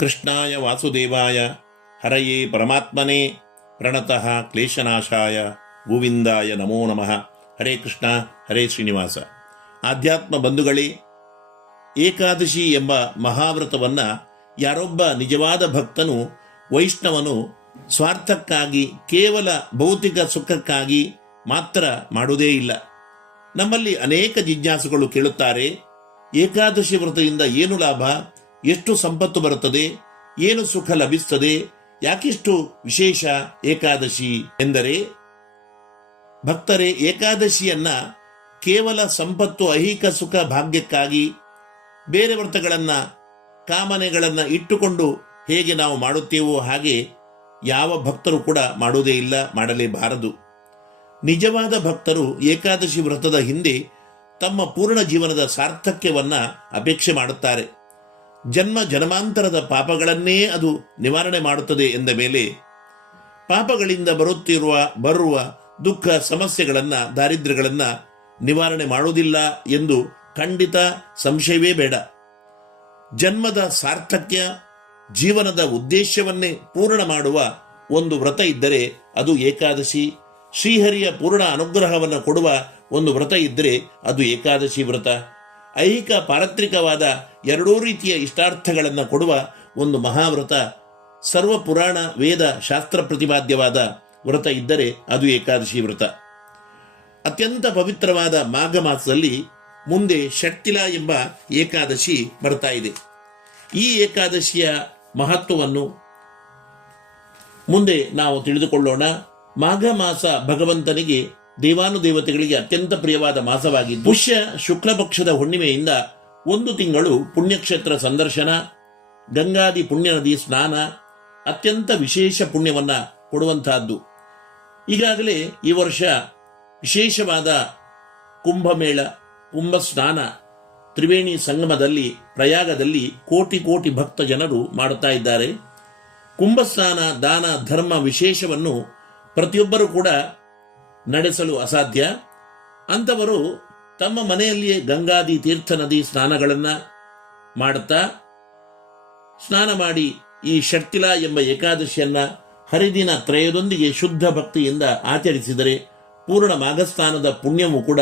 ಕೃಷ್ಣಾಯ ವಾಸುದೇವಾಯ ಹರಯೇ ಪರಮಾತ್ಮನೇ ಪ್ರಣತಃ ಕ್ಲೇಶನಾಶಾಯ ಗೋವಿಂದಾಯ ನಮೋ ನಮಃ. ಹರೇ ಕೃಷ್ಣ, ಹರೇ ಶ್ರೀನಿವಾಸ. ಆಧ್ಯಾತ್ಮ ಬಂಧುಗಳೇ, ಏಕಾದಶಿ ಎಂಬ ಮಹಾವ್ರತವನ್ನು ಯಾರೊಬ್ಬ ನಿಜವಾದ ಭಕ್ತನು, ವೈಷ್ಣವನು ಸ್ವಾರ್ಥಕ್ಕಾಗಿ, ಕೇವಲ ಭೌತಿಕ ಸುಖಕ್ಕಾಗಿ ಮಾತ್ರ ಮಾಡುವುದೇ ಇಲ್ಲ. ನಮ್ಮಲ್ಲಿ ಅನೇಕ ಜಿಜ್ಞಾಸುಗಳು ಕೇಳುತ್ತಾರೆ, ಏಕಾದಶಿ ವ್ರತದಿಂದ ಏನು ಲಾಭ, ಎಷ್ಟು ಸಂಪತ್ತು ಬರುತ್ತದೆ, ಏನು ಸುಖ ಲಭಿಸುತ್ತದೆ, ಯಾಕಿಷ್ಟು ವಿಶೇಷ ಏಕಾದಶಿ ಎಂದರೆ? ಭಕ್ತರೇ, ಏಕಾದಶಿಯನ್ನ ಕೇವಲ ಸಂಪತ್ತು, ಐಹಿಕ ಸುಖ ಭಾಗ್ಯಕ್ಕಾಗಿ ಬೇರೆ ವ್ರತಗಳನ್ನು, ಕಾಮನೆಗಳನ್ನು ಇಟ್ಟುಕೊಂಡು ಹೇಗೆ ನಾವು ಮಾಡುತ್ತೇವೋ ಹಾಗೆ ಯಾವ ಭಕ್ತರು ಕೂಡ ಮಾಡುವುದೇ ಇಲ್ಲ, ಮಾಡಲೇಬಾರದು. ನಿಜವಾದ ಭಕ್ತರು ಏಕಾದಶಿ ವ್ರತದ ಹಿಂದೆ ತಮ್ಮ ಪೂರ್ಣ ಜೀವನದ ಸಾರ್ಥಕ್ಯವನ್ನ ಅಪೇಕ್ಷೆ ಮಾಡುತ್ತಾರೆ. ಜನ್ಮ ಜನ್ಮಾಂತರದ ಪಾಪಗಳನ್ನೇ ಅದು ನಿವಾರಣೆ ಮಾಡುತ್ತದೆ ಎಂದ ಮೇಲೆ ಪಾಪಗಳಿಂದ ಬರುವ ದುಃಖ ಸಮಸ್ಯೆಗಳನ್ನು, ದಾರಿದ್ರ್ಯಗಳನ್ನು ನಿವಾರಣೆ ಮಾಡುವುದಿಲ್ಲ ಎಂದು ಖಂಡಿತ ಸಂಶಯವೇ ಬೇಡ. ಜನ್ಮದ ಸಾರ್ಥಕ್ಯ, ಜೀವನದ ಉದ್ದೇಶವನ್ನೇ ಪೂರ್ಣ ಮಾಡುವ ಒಂದು ವ್ರತ ಇದ್ದರೆ ಅದು ಏಕಾದಶಿ. ಶ್ರೀಹರಿಯ ಪೂರ್ಣ ಅನುಗ್ರಹವನ್ನು ಕೊಡುವ ಒಂದು ವ್ರತ ಇದ್ದರೆ ಅದು ಏಕಾದಶಿ ವ್ರತ. ಐಹಿಕ ಪಾರತ್ರಿಕವಾದ ಎರಡೂ ರೀತಿಯ ಇಷ್ಟಾರ್ಥಗಳನ್ನು ಕೊಡುವ ಒಂದು ಮಹಾವ್ರತ, ಸರ್ವ ಪುರಾಣ ವೇದ ಶಾಸ್ತ್ರ ಪ್ರತಿಪಾದ್ಯವಾದ ವ್ರತ ಇದ್ದರೆ ಅದು ಏಕಾದಶಿ ವ್ರತ. ಅತ್ಯಂತ ಪವಿತ್ರವಾದ ಮಾಘ ಮಾಸದಲ್ಲಿ ಮುಂದೆ ಷಟ್ತಿಲಾ ಎಂಬ ಏಕಾದಶಿ ಬರ್ತಾ ಇದೆ. ಈ ಏಕಾದಶಿಯ ಮಹತ್ವವನ್ನು ಮುಂದೆ ನಾವು ತಿಳಿದುಕೊಳ್ಳೋಣ. ಮಾಘ ಮಾಸ ಭಗವಂತನಿಗೆ, ದೇವಾನುದೇವತೆಗಳಿಗೆ ಅತ್ಯಂತ ಪ್ರಿಯವಾದ ಮಾಸವಾಗಿದ್ದು, ಪುಷ್ಯ ಶುಕ್ಲ ಪಕ್ಷದ ಹುಣ್ಣಿಮೆಯಿಂದ 1 ತಿಂಗಳು ಪುಣ್ಯಕ್ಷೇತ್ರ ಸಂದರ್ಶನ, ಗಂಗಾದಿ ಪುಣ್ಯ ನದಿ ಸ್ನಾನ ಅತ್ಯಂತ ವಿಶೇಷ ಪುಣ್ಯವನ್ನ ಕೊಡುವಂತಹದ್ದು. ಈಗಾಗಲೇ ಈ ವರ್ಷ ವಿಶೇಷವಾದ ಕುಂಭಮೇಳ, ಕುಂಭ ಸ್ನಾನ, ತ್ರಿವೇಣಿ ಸಂಗಮದಲ್ಲಿ ಪ್ರಯಾಗದಲ್ಲಿ ಕೋಟಿ ಭಕ್ತ ಜನರು ಮಾಡುತ್ತಾ ಇದ್ದಾರೆ. ಕುಂಭಸ್ನಾನ, ದಾನ, ಧರ್ಮ ವಿಶೇಷವನ್ನು ಪ್ರತಿಯೊಬ್ಬರೂ ಕೂಡ ನಡೆಸಲು ಅಸಾಧ್ಯ. ಅಂಥವರು ತಮ್ಮ ಮನೆಯಲ್ಲಿಯೇ ಗಂಗಾದಿ ತೀರ್ಥ ನದಿ ಸ್ನಾನಗಳನ್ನು ಮಾಡುತ್ತಾ, ಸ್ನಾನ ಮಾಡಿ ಈ ಷಟ್ತಿಲಾ ಎಂಬ ಏಕಾದಶಿಯನ್ನ ಹರಿದಿನ ತ್ರಯದೊಂದಿಗೆ ಶುದ್ಧ ಭಕ್ತಿಯಿಂದ ಆಚರಿಸಿದರೆ ಪೂರ್ಣ ಮಾಘಸ್ನಾನದ ಪುಣ್ಯವೂ ಕೂಡ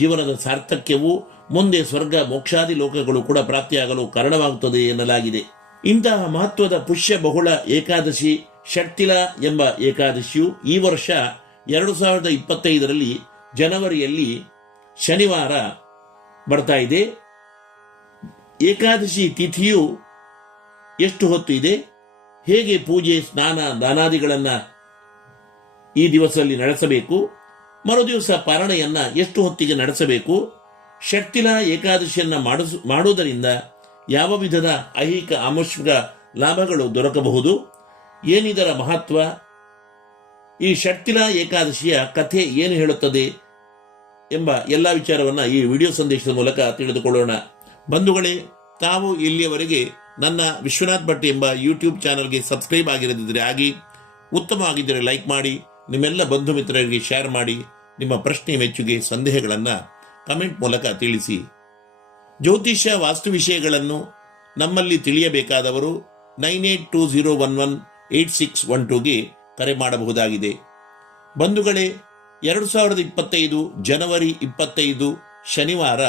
ಜೀವನದ ಸಾರ್ಥಕ್ಯವೂ, ಮುಂದೆ ಸ್ವರ್ಗ ಮೋಕ್ಷಾದಿ ಲೋಕಗಳು ಕೂಡ ಪ್ರಾಪ್ತಿಯಾಗಲು ಕಾರಣವಾಗುತ್ತದೆ ಎನ್ನಲಾಗಿದೆ. ಇಂತಹ ಮಹತ್ವದ ಪುಷ್ಯ ಬಹುಳ ಏಕಾದಶಿ ಷಟ್ತಿಲಾ ಎಂಬ ಏಕಾದಶಿಯು ಈ ವರ್ಷ 2025ರಲ್ಲಿ ಜನವರಿಯಲ್ಲಿ ಶನಿವಾರ ಬರ್ತಾ ಇದೆ. ಏಕಾದಶಿ ತಿಥಿಯು ಎಷ್ಟು ಹೊತ್ತು ಇದೆ, ಹೇಗೆ ಪೂಜೆ, ಸ್ನಾನ, ದಾನಾದಿಗಳನ್ನು ಈ ದಿವಸದಲ್ಲಿ ನಡೆಸಬೇಕು, ಮರುದಿವಸ ಪಾರಣೆಯನ್ನ ಎಷ್ಟು ಹೊತ್ತಿಗೆ ನಡೆಸಬೇಕು, ಷಟ್ತಿಲಾ ಏಕಾದಶಿಯನ್ನ ಮಾಡುವುದರಿಂದ ಯಾವ ವಿಧದ ಐಹಿಕ ಆಮುಷಿಕ ಲಾಭಗಳು ದೊರಕಬಹುದು, ಏನಿದರ ಮಹತ್ವ, ಈ ಷಟ್ತಿಲಾ ಏಕಾದಶಿಯ ಕಥೆ ಏನು ಹೇಳುತ್ತದೆ ಎಂಬ ಎಲ್ಲ ವಿಚಾರವನ್ನು ಈ ವಿಡಿಯೋ ಸಂದೇಶದ ಮೂಲಕ ತಿಳಿದುಕೊಳ್ಳೋಣ. ಬಂಧುಗಳೇ, ತಾವು ಇಲ್ಲಿಯವರೆಗೆ ನನ್ನ ವಿಶ್ವನಾಥ್ ಭಟ್ ಎಂಬ ಯೂಟ್ಯೂಬ್ ಚಾನಲ್ಗೆ ಸಬ್ಸ್ಕ್ರೈಬ್ ಆಗಿರದಿದ್ದರೆ ಆಗಿ, ಉತ್ತಮವಾಗಿದ್ದರೆ ಲೈಕ್ ಮಾಡಿ, ನಿಮ್ಮೆಲ್ಲ ಬಂಧು ಮಿತ್ರರಿಗೆ ಶೇರ್ ಮಾಡಿ, ನಿಮ್ಮ ಪ್ರಶ್ನೆ, ಮೆಚ್ಚುಗೆ, ಸಂದೇಹಗಳನ್ನು ಕಮೆಂಟ್ ಮೂಲಕ ತಿಳಿಸಿ. ಜ್ಯೋತಿಷ್ಯ, ವಾಸ್ತು ವಿಷಯಗಳನ್ನು ನಮ್ಮಲ್ಲಿ ತಿಳಿಯಬೇಕಾದವರು 9820118612ಗೆ ಕರೆ ಮಾಡಬಹುದಾಗಿದೆ. ಬಂಧುಗಳೇ, 2025 ಜನವರಿ 25 ಶನಿವಾರ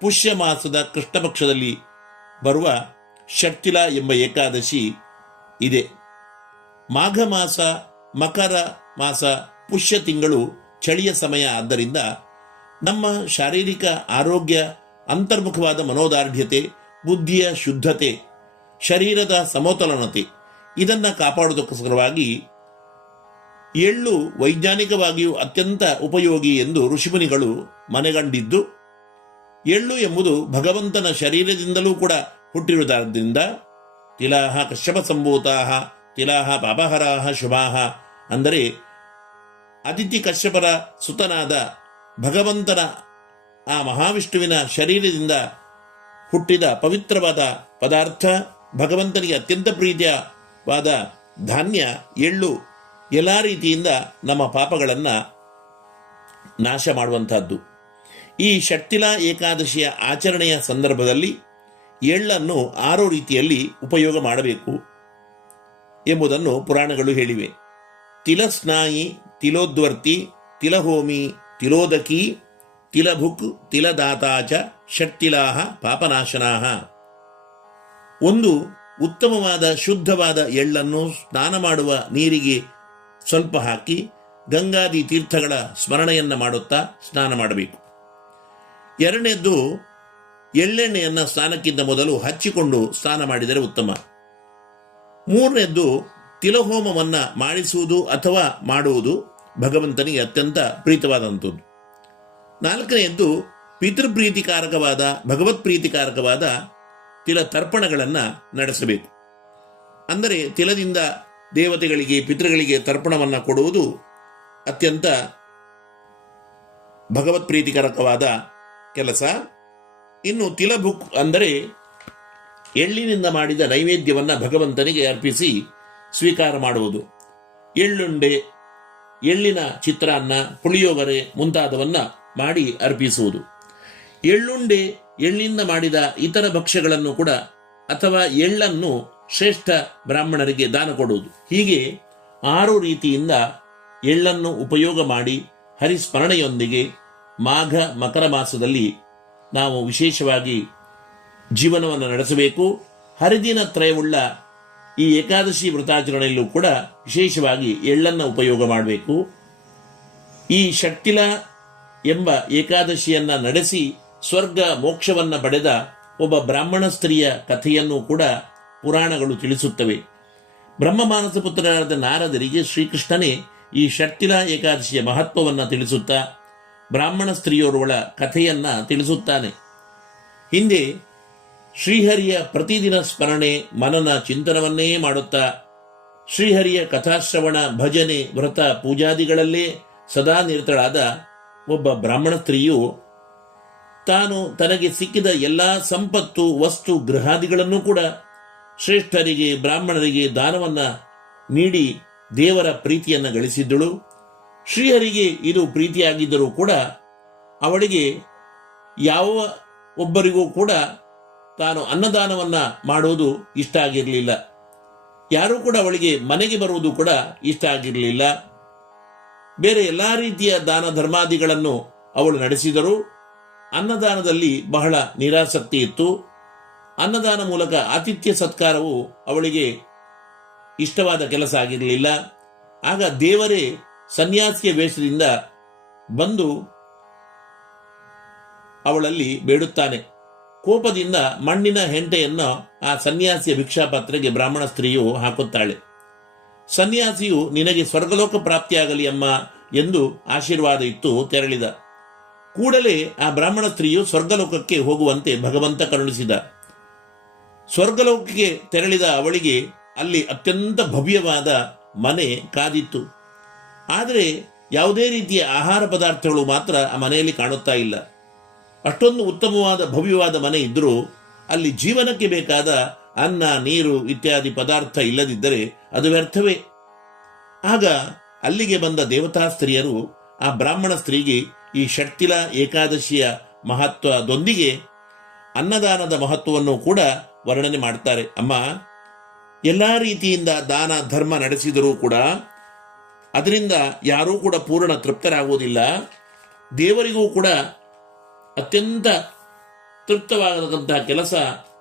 ಪುಷ್ಯ ಮಾಸದ ಕೃಷ್ಣ ಪಕ್ಷದಲ್ಲಿ ಬರುವ ಷಟ್ತಿಲಾ ಎಂಬ ಏಕಾದಶಿ ಇದೆ. ಮಾಘ ಮಾಸ, ಮಕರ ಮಾಸ, ಪುಷ್ಯ ತಿಂಗಳು ಚಳಿಯ ಸಮಯ. ಆದ್ದರಿಂದ ನಮ್ಮ ಶಾರೀರಿಕ ಆರೋಗ್ಯ, ಅಂತರ್ಮುಖವಾದ ಮನೋದಾರ್ಢ್ಯತೆ, ಬುದ್ಧಿಯ ಶುದ್ಧತೆ, ಶರೀರದ ಸಮತೋಲನತೆ ಇದನ್ನು ಕಾಪಾಡುವುದಕ್ಕೋಸ್ಕರವಾಗಿ ಎಳ್ಳು ವೈಜ್ಞಾನಿಕವಾಗಿಯೂ ಅತ್ಯಂತ ಉಪಯೋಗಿ ಎಂದು ಋಷಿಮುನಿಗಳು ಮನೆಗಂಡಿದ್ದು, ಎಳ್ಳು ಎಂಬುದು ಭಗವಂತನ ಶರೀರದಿಂದಲೂ ಕೂಡ ಹುಟ್ಟಿರುವುದರಿಂದ ತಿಲಾಹ ಕಶ್ಯಪ ಸಂಭೂತಾಹ ತಿಲಾಹ ಪಾಪಹರಾಹ ಶುಭಾಹ ಅಂದರೆ ಅದಿತಿ ಕಶ್ಯಪರ ಸುತನಾದ ಭಗವಂತನ ಆ ಮಹಾವಿಷ್ಣುವಿನ ಶರೀರದಿಂದ ಹುಟ್ಟಿದ ಪವಿತ್ರವಾದ ಪದಾರ್ಥ, ಭಗವಂತನಿಗೆ ಅತ್ಯಂತ ಪ್ರೀತಿಯವಾದ ಧಾನ್ಯ ಎಳ್ಳು ಎಲ್ಲ ರೀತಿಯಿಂದ ನಮ್ಮ ಪಾಪಗಳನ್ನು ನಾಶ ಮಾಡುವಂತಹದ್ದು. ಈ ಷಟ್ತಿಲಾ ಏಕಾದಶಿಯ ಆಚರಣೆಯ ಸಂದರ್ಭದಲ್ಲಿ ಎಳ್ಳನ್ನು 6 ರೀತಿಯಲ್ಲಿ ಉಪಯೋಗ ಮಾಡಬೇಕು ಎಂಬುದನ್ನು ಪುರಾಣಗಳು ಹೇಳಿವೆ. ತಿಲಸ್ನಾಯಿ, ತಿಲೋದ್ವರ್ತಿ, ತಿಲಹೋಮಿ, ತಿಲೋದಕಿ, ತಿಲಭುಕ್, ತಿಲದಾತಾಚ, ಷಟ್ತಿಲಾಹ ಪಾಪನಾಶನಾಹ. ಒಂದು ಉತ್ತಮವಾದ ಶುದ್ಧವಾದ ಎಳ್ಳನ್ನು ಸ್ನಾನ ಮಾಡುವ ನೀರಿಗೆ ಸ್ವಲ್ಪ ಹಾಕಿ ಗಂಗಾದಿ ತೀರ್ಥಗಳ ಸ್ಮರಣೆಯನ್ನು ಮಾಡುತ್ತಾ ಸ್ನಾನ ಮಾಡಬೇಕು. ಎರಡನೇದ್ದು, ಎಳ್ಳೆಣ್ಣೆಯನ್ನು ಸ್ನಾನಕ್ಕಿಂತ ಮೊದಲು ಹಚ್ಚಿಕೊಂಡು ಸ್ನಾನ ಮಾಡಿದರೆ ಉತ್ತಮ. ಮೂರನೇದ್ದು, ತಿಲಹೋಮವನ್ನು ಮಾಡಿಸುವುದು ಅಥವಾ ಮಾಡುವುದು ಭಗವಂತನಿಗೆ ಅತ್ಯಂತ ಪ್ರೀತವಾದಂಥದ್ದು. ನಾಲ್ಕನೆಯದ್ದು, ಪಿತೃಪ್ರೀತಿಕಾರಕವಾದ ಭಗವತ್ ಪ್ರೀತಿಕಾರಕವಾದ ತಿಲ ತರ್ಪಣಗಳನ್ನು ನಡೆಸಬೇಕು. ಅಂದರೆ ತಿಲದಿಂದ ದೇವತೆಗಳಿಗೆ ಪಿತೃಗಳಿಗೆ ತರ್ಪಣವನ್ನು ಕೊಡುವುದು ಅತ್ಯಂತ ಭಗವತ್ ಪ್ರೀತಿಕಾರಕವಾದ ಕೆಲಸ. ಇನ್ನು ತಿಲಭುಕ್ ಅಂದರೆ ಎಳ್ಳಿನಿಂದ ಮಾಡಿದ ನೈವೇದ್ಯವನ್ನು ಭಗವಂತನಿಗೆ ಅರ್ಪಿಸಿ ಸ್ವೀಕಾರ ಮಾಡುವುದು. ಎಳ್ಳುಂಡೆ, ಎಳ್ಳಿನ ಚಿತ್ರಾನ್ನ, ಪುಳಿಯೋಗರೆ ಮುಂತಾದವನ್ನ ಮಾಡಿ ಅರ್ಪಿಸುವುದು. ಎಳ್ಳುಂಡೆ, ಎಳ್ಳಿಂದ ಮಾಡಿದ ಇತರ ಭಕ್ಷ್ಯಗಳನ್ನು ಕೂಡ ಅಥವಾ ಎಳ್ಳನ್ನು ಶ್ರೇಷ್ಠ ಬ್ರಾಹ್ಮಣರಿಗೆ ದಾನ ಕೊಡುವುದು. ಹೀಗೆ 6 ರೀತಿಯಿಂದ ಎಳ್ಳನ್ನು ಉಪಯೋಗ ಮಾಡಿ ಹರಿಸ್ಮರಣೆಯೊಂದಿಗೆ ಮಾಘ ಮಕರ ಮಾಸದಲ್ಲಿ ನಾವು ವಿಶೇಷವಾಗಿ ಜೀವನವನ್ನು ನಡೆಸಬೇಕು. ಹರಿದಿನ ತ್ರಯವುಳ್ಳ ಈ ಏಕಾದಶಿ ವ್ರತಾಚರಣೆಯಲ್ಲೂ ಕೂಡ ವಿಶೇಷವಾಗಿ ಎಳ್ಳನ್ನು ಉಪಯೋಗ ಮಾಡಬೇಕು. ಈ ಷಟ್ಟಿಲ ಎಂಬ ಏಕಾದಶಿಯನ್ನು ನಡೆಸಿ ಸ್ವರ್ಗ ಮೋಕ್ಷವನ್ನು ಪಡೆದ ಒಬ್ಬ ಬ್ರಾಹ್ಮಣ ಸ್ತ್ರೀಯ ಕಥೆಯನ್ನು ಕೂಡ ಪುರಾಣಗಳು ತಿಳಿಸುತ್ತವೆ. ಬ್ರಹ್ಮಮಾನಸ ಪುತ್ರರಾದ ನಾರದರಿಗೆ ಶ್ರೀಕೃಷ್ಣನೇ ಈ ಷಟ್ಟಿಲ ಏಕಾದಶಿಯ ಮಹತ್ವವನ್ನು ತಿಳಿಸುತ್ತಾ ಬ್ರಾಹ್ಮಣ ಸ್ತ್ರೀಯೋರ್ವಳ ಕಥೆಯನ್ನ ತಿಳಿಸುತ್ತಾನೆ. ಹಿಂದೆ ಶ್ರೀಹರಿಯ ಪ್ರತಿದಿನ ಸ್ಮರಣೆ, ಮನನ, ಚಿಂತನವನ್ನೇ ಮಾಡುತ್ತಾ ಶ್ರೀಹರಿಯ ಕಥಾಶ್ರವಣ, ಭಜನೆ, ವ್ರತ, ಪೂಜಾದಿಗಳಲ್ಲೇ ಸದಾ ನಿರತಳಾದ ಒಬ್ಬ ಬ್ರಾಹ್ಮಣ ಸ್ತ್ರೀಯು ತಾನು ತನಗೆ ಸಿಕ್ಕಿದ ಎಲ್ಲ ಸಂಪತ್ತು, ವಸ್ತು, ಗೃಹಾದಿಗಳನ್ನು ಕೂಡ ಶ್ರೇಷ್ಠರಿಗೆ, ಬ್ರಾಹ್ಮಣರಿಗೆ ದಾನವನ್ನ ನೀಡಿ ದೇವರ ಪ್ರೀತಿಯನ್ನು ಗಳಿಸಿದ್ದಳು. ಶ್ರೀಹರಿಗೆ ಇದು ಪ್ರೀತಿಯಾಗಿದ್ದರೂ ಕೂಡ ಅವಳಿಗೆ ಯಾವ ಒಬ್ಬರಿಗೂ ಕೂಡ ತಾನು ಅನ್ನದಾನವನ್ನ ಮಾಡುವುದು ಇಷ್ಟ ಆಗಿರಲಿಲ್ಲ. ಯಾರೂ ಕೂಡ ಅವಳಿಗೆ ಮನೆಗೆ ಬರುವುದು ಕೂಡ ಇಷ್ಟ ಆಗಿರಲಿಲ್ಲ. ಬೇರೆ ಎಲ್ಲ ರೀತಿಯ ದಾನ ಧರ್ಮಾದಿಗಳನ್ನು ಅವಳು ನಡೆಸಿದರು. ಅನ್ನದಾನದಲ್ಲಿ ಬಹಳ ನಿರಾಸಕ್ತಿ ಇತ್ತು. ಅನ್ನದಾನ ಮೂಲಕ ಆತಿಥ್ಯ ಸತ್ಕಾರವು ಅವಳಿಗೆ ಇಷ್ಟವಾದ ಕೆಲಸ ಆಗಿರಲಿಲ್ಲ. ಆಗ ದೇವರೇ ಸನ್ಯಾಸಿಯ ವೇಷದಿಂದ ಬಂದು ಅವಳಲ್ಲಿ ಬೇಡುತ್ತಾನೆ. ಕೋಪದಿಂದ ಮಣ್ಣಿನ ಹೆಂಟೆಯನ್ನು ಆ ಸನ್ಯಾಸಿಯ ಭಿಕ್ಷಾಪಾತ್ರೆಗೆ ಬ್ರಾಹ್ಮಣ ಸ್ತ್ರೀಯು ಹಾಕುತ್ತಾಳೆ. ಸನ್ಯಾಸಿಯು ನಿನಗೆ ಸ್ವರ್ಗಲೋಕ ಪ್ರಾಪ್ತಿಯಾಗಲಿ ಅಮ್ಮ ಎಂದು ಆಶೀರ್ವಾದ ಇತ್ತು ತೆರಳಿದ. ಕೂಡಲೇ ಆ ಬ್ರಾಹ್ಮಣ ಸ್ತ್ರೀಯು ಸ್ವರ್ಗಲೋಕಕ್ಕೆ ಹೋಗುವಂತೆ ಭಗವಂತ ಕರುಣಿಸಿದ. ಸ್ವರ್ಗಲೋಕಕ್ಕೆ ತೆರಳಿದ ಅವಳಿಗೆ ಅಲ್ಲಿ ಅತ್ಯಂತ ಭವ್ಯವಾದ ಮನೆ ಕಾದಿತ್ತು. ಆದರೆ ಯಾವುದೇ ರೀತಿಯ ಆಹಾರ ಪದಾರ್ಥಗಳು ಮಾತ್ರ ಆ ಮನೆಯಲ್ಲಿ ಕಾಣುತ್ತಾ ಇಲ್ಲ. ಅಷ್ಟೊಂದು ಉತ್ತಮವಾದ ಭವ್ಯವಾದ ಮನೆ ಇದ್ದರೂ ಅಲ್ಲಿ ಜೀವನಕ್ಕೆ ಬೇಕಾದ ಅನ್ನ, ನೀರು ಇತ್ಯಾದಿ ಪದಾರ್ಥ ಇಲ್ಲದಿದ್ದರೆ ಅದು ವ್ಯರ್ಥವೇ. ಆಗ ಅಲ್ಲಿಗೆ ಬಂದ ದೇವತಾ ಸ್ತ್ರೀಯರು ಆ ಬ್ರಾಹ್ಮಣ ಸ್ತ್ರೀಗೆ ಈ ಷಟ್ಟಿಲ ಏಕಾದಶಿಯ ಮಹತ್ವದೊಂದಿಗೆ ಅನ್ನದಾನದ ಮಹತ್ವವನ್ನು ಕೂಡ ವರ್ಣನೆ ಮಾಡ್ತಾರೆ. ಅಮ್ಮ, ಎಲ್ಲ ರೀತಿಯಿಂದ ದಾನ ಧರ್ಮ ನಡೆಸಿದರೂ ಕೂಡ ಅದರಿಂದ ಯಾರೂ ಕೂಡ ಪೂರ್ಣ ತೃಪ್ತರಾಗುವುದಿಲ್ಲ. ದೇವರಿಗೂ ಕೂಡ ಅತ್ಯಂತ ತೃಪ್ತವಾಗತಕ್ಕಂತಹ ಕೆಲಸ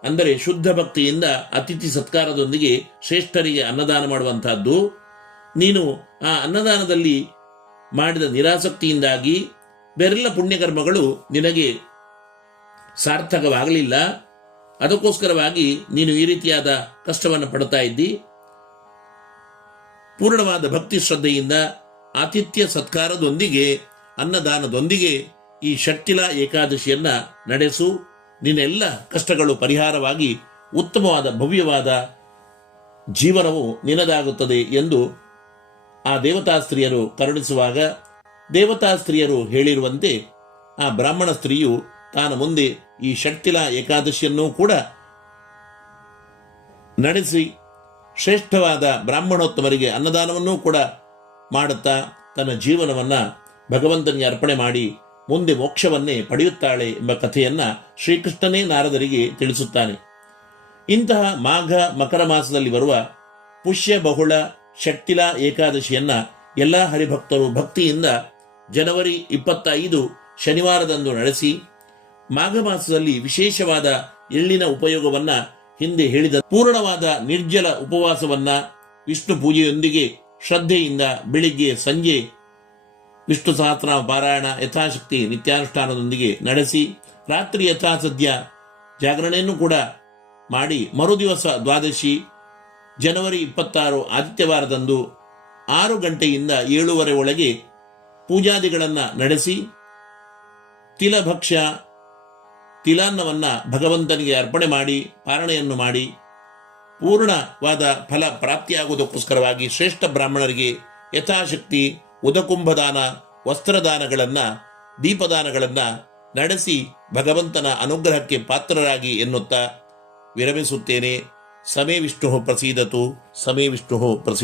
ಅಂದರೆ ಶುದ್ಧ ಭಕ್ತಿಯಿಂದ ಅತಿಥಿ ಸತ್ಕಾರದೊಂದಿಗೆ ಶ್ರೇಷ್ಠರಿಗೆ ಅನ್ನದಾನ ಮಾಡುವಂತಹದ್ದು. ನೀನು ಆ ಅನ್ನದಾನದಲ್ಲಿ ಮಾಡಿದ ನಿರಾಸಕ್ತಿಯಿಂದಾಗಿ ಬೇರೆಲ್ಲ ಪುಣ್ಯಕರ್ಮಗಳು ನಿನಗೆ ಸಾರ್ಥಕವಾಗಲಿಲ್ಲ. ಅದಕ್ಕೋಸ್ಕರವಾಗಿ ನೀನು ಈ ರೀತಿಯಾದ ಕಷ್ಟವನ್ನು ಪಡ್ತಾ ಇದ್ದಿ. ಪೂರ್ಣವಾದ ಭಕ್ತಿ ಶ್ರದ್ಧೆಯಿಂದ ಆತಿಥ್ಯ ಸತ್ಕಾರದೊಂದಿಗೆ ಅನ್ನದಾನದೊಂದಿಗೆ ಈ ಷಟ್ಟಿಲ ಏಕಾದಶಿಯನ್ನ ನಡೆಸು. ನಿನ್ನೆಲ್ಲ ಕಷ್ಟಗಳು ಪರಿಹಾರವಾಗಿ ಉತ್ತಮವಾದ ಭವ್ಯವಾದ ಜೀವನವು ನಿನದಾಗುತ್ತದೆ ಎಂದು ಆ ದೇವತಾ ಸ್ತ್ರೀಯರು ಕರುಣಿಸುವಾಗ ದೇವತಾ ಸ್ತ್ರೀಯರು ಹೇಳಿರುವಂತೆ ಆ ಬ್ರಾಹ್ಮಣ ಸ್ತ್ರೀಯು ತಾನು ಮುಂದೆ ಈ ಷಟ್ಟಿಲ ಏಕಾದಶಿಯನ್ನು ಕೂಡ ನಡೆಸಿ ಶ್ರೇಷ್ಠವಾದ ಬ್ರಾಹ್ಮಣೋತ್ತಮರಿಗೆ ಅನ್ನದಾನವನ್ನೂ ಕೂಡ ಮಾಡುತ್ತಾ ತನ್ನ ಜೀವನವನ್ನ ಭಗವಂತನಿಗೆ ಅರ್ಪಣೆ ಮಾಡಿ ಮುಂದೆ ಮೋಕ್ಷವನ್ನೇ ಪಡೆಯುತ್ತಾಳೆ ಎಂಬ ಕಥೆಯನ್ನ ಶ್ರೀಕೃಷ್ಣನೇ ನಾರದರಿಗೆ ತಿಳಿಸುತ್ತಾನೆ. ಇಂತಹ ಮಾಘ ಮಕರ ಮಾಸದಲ್ಲಿ ಬರುವ ಪುಷ್ಯ ಬಹುಳ ಷಟ್ಟಿಲಾ ಏಕಾದಶಿಯನ್ನ ಎಲ್ಲ ಹರಿಭಕ್ತರು ಭಕ್ತಿಯಿಂದ ಜನವರಿ 25 ಶನಿವಾರದಂದು ನಡೆಸಿ, ಮಾಘ ಮಾಸದಲ್ಲಿ ವಿಶೇಷವಾದ ಎಳ್ಳಿನ ಉಪಯೋಗವನ್ನ ಹಿಂದೆ ಹೇಳಿದ ಪೂರ್ಣವಾದ ನಿರ್ಜಲ ಉಪವಾಸವನ್ನ ವಿಷ್ಣು ಪೂಜೆಯೊಂದಿಗೆ ಶ್ರದ್ಧೆಯಿಂದ ಬೆಳಿಗ್ಗೆ ಸಂಜೆ ವಿಷ್ಣು ಸಹಸ್ರನಾಮ ಪಾರಾಯಣ ಯಥಾಶಕ್ತಿ ನಿತ್ಯಾನುಷ್ಠಾನದೊಂದಿಗೆ ನಡೆಸಿ, ರಾತ್ರಿ ಯಥಾಸದ್ಯ ಜಾಗರಣೆಯನ್ನು ಕೂಡ ಮಾಡಿ, ಮರುದಿವಸ ದ್ವಾದಶಿ ಜನವರಿ 26 ಆದಿತ್ಯವಾರದಂದು 6 ಗಂಟೆಯಿಂದ 7:30 ಒಳಗೆ ಪೂಜಾದಿಗಳನ್ನು ನಡೆಸಿ, ತಿಲಭಕ್ಷ್ಯ ತಿಲಾನ್ನವನ್ನ ಭಗವಂತನಿಗೆ ಅರ್ಪಣೆ ಮಾಡಿ ಪಾರಣೆಯನ್ನು ಮಾಡಿ ಪೂರ್ಣವಾದ ಫಲ ಪ್ರಾಪ್ತಿಯಾಗುವುದಕ್ಕೋಸ್ಕರವಾಗಿ ಶ್ರೇಷ್ಠ ಬ್ರಾಹ್ಮಣರಿಗೆ ಯಥಾಶಕ್ತಿ ಉದಕುಂಭದಾನ, ವಸ್ತ್ರದಾನಗಳನ್ನು, ದೀಪದಾನಗಳನ್ನು ನಡೆಸಿ ಭಗವಂತನ ಅನುಗ್ರಹಕ್ಕೆ ಪಾತ್ರರಾಗಿ ಎನ್ನುತ್ತಾ ವಿರಮಿಸುತ್ತೇನೆ. ಸಮೇ ವಿಷ್ಣು ಪ್ರಸೀದತು, ಸಮೇ ವಿಷ್ಣು ಪ್ರಸೀದ.